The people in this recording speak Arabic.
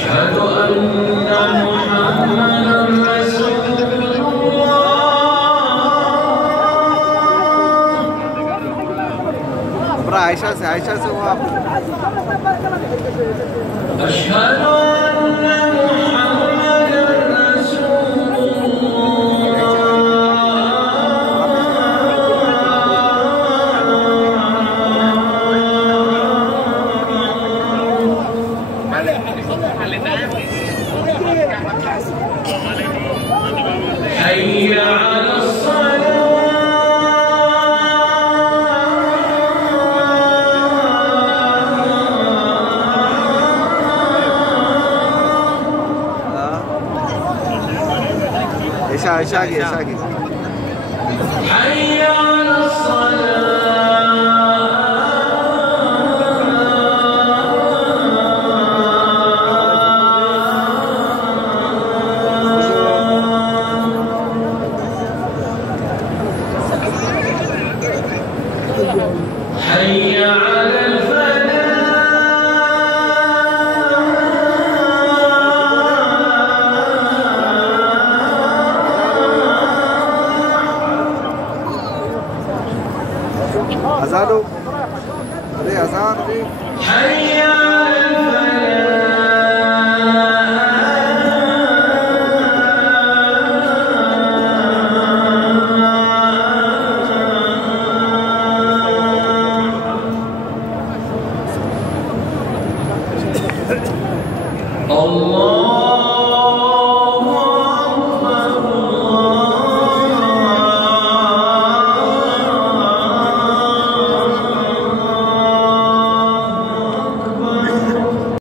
أشهد أن محمدا رسول الله. عائشة से वो आप أشهد أن محمدا رسول الله. حي على الصلاة. عائشة की حي على الصلاة. حي على الفلاح. अज़ान अरे अज़ान حي على